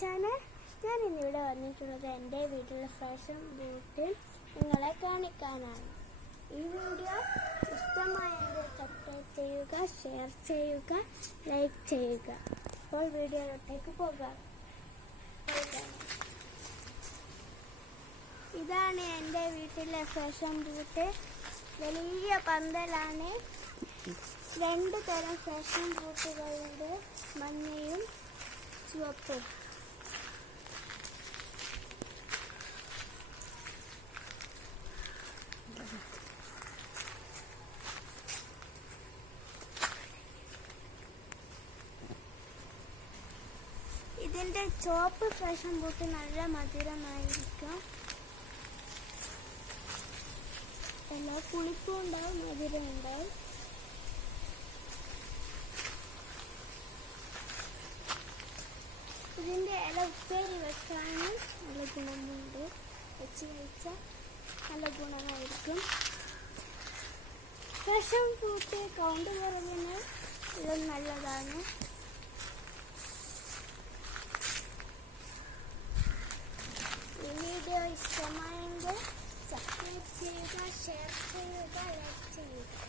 Channel. ഞാൻ ഇന്നിവിടെ വന്നിട്ടുള്ളത് എൻ്റെ വീട്ടിലെ ഫ്രഷും ബ്യൂട്ടിയും നിങ്ങളെ കാണിക്കാനാണ്. ഈ വീഡിയോ ഇഷ്ടമായെങ്കിൽ സബ്സ്ക്രൈബ് ചെയ്യുക, ഷെയർ ചെയ്യുക, ലൈക്ക് ചെയ്യുക. അപ്പോൾ വീഡിയോയിലേക്ക് പോകാം. ഇതാണ് എൻ്റെ വീട്ടിലെ ഫ്രഷും ബ്യൂട്ടി. വലിയ പന്തലാണ്. 2 തരം ഫാഷൻ ബൂട്ടുകളുണ്ട്, മഞ്ഞയും ചുവപ്പും. ഇതിന്റെ ചുവപ്പ് ഫാഷൻ ബൂട്ട് നല്ല മധുരമായിരിക്കും. എല്ലാ പുളിപ്പും ഉണ്ടാവും, മധുരം ഉണ്ടാവും. ഇതിൻ്റെ ഇല ഉപ്പേരി വെക്കാനും നല്ല ഗുണമുണ്ട്. വെച്ച് കഴിച്ചാൽ നല്ല ഗുണമായിരിക്കും. ഫാഷൻ ഫ്രൂട്ട് കൗണ്ട് കുറവിന് ഇത് നല്ലതാണ്. ഈ വീഡിയോ ഇഷ്ടമായെങ്കിൽ സബ്സ്ക്രൈബ് ചെയ്യുക, ഷെയർ ചെയ്യുക, ലൈക്ക് ചെയ്യുക.